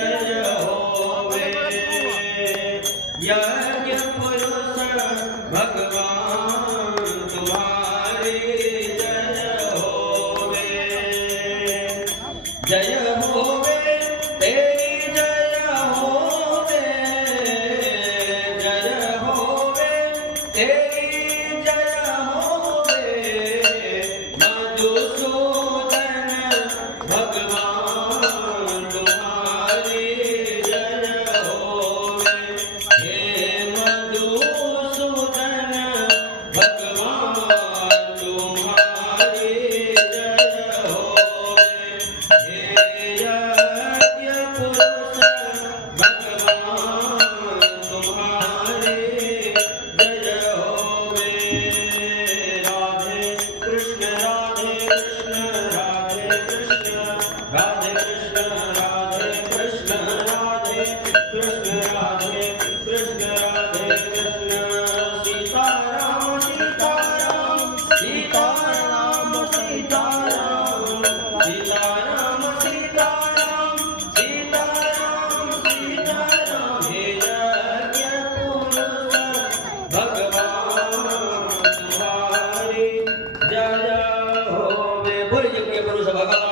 जय होवे यज्ञ भगवान तुम्हारी जय होवे जय जय होवे जय होवे तेरी जय होवे Krishna Radhe Krishna Radhe Krishna Radhe बोले जब के पुरुष भगवान